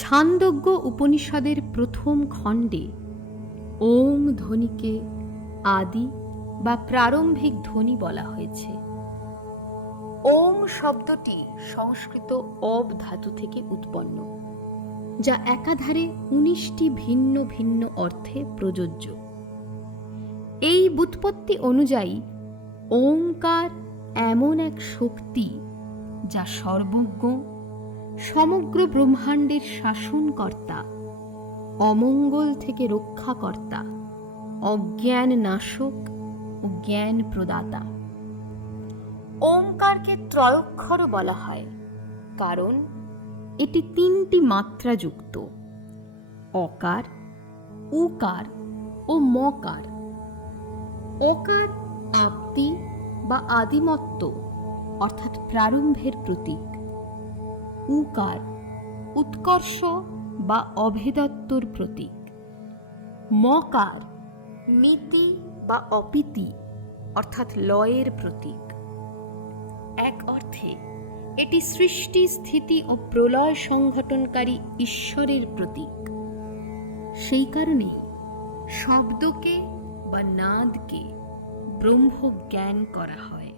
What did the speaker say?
ছান্দোগ্য উপনিষদের প্রথম খণ্ডে ওম ধ্বনিকে আদি বা প্রারম্ভিক ধ্বনি বলা হয়েছে। ওম শব্দটি সংস্কৃত অব ধাতু থেকে উৎপন্ন, যা একাধারে 19টি ভিন্ন ভিন্ন অর্থে প্রযোজ্য। এই ব্যুৎপত্তি অনুযায়ী ওমকার এমন এক শক্তি যা সর্বজ্ঞ, সমগ্র ব্রহ্মাণ্ডের শাসনকর্তা, অমঙ্গল থেকে রক্ষাকর্তা, অজ্ঞান নাশক ও জ্ঞান প্রদাতা। ওমকারকে ত্রয়ক্ষরও বলা হয়, কারণ এটি 3টি মাত্রা যুক্ত: অকার, উকার ও মকার। ওকার আপ্তি বা আদিমত্ব অর্থাৎ প্রারম্ভের প্রতীক, উকার উৎকর্ষ বা অভেদত্বর প্রতীক, মকার নীতি বা অপিতি অর্থাৎ লয়ের প্রতীক। এক অর্থে এটি সৃষ্টি, স্থিতি ও প্রলয় সংঘটনকারী ঈশ্বরের প্রতীক। সেই কারণেই শব্দকে বা নাদকে ব্রহ্মজ্ঞান করা হয়।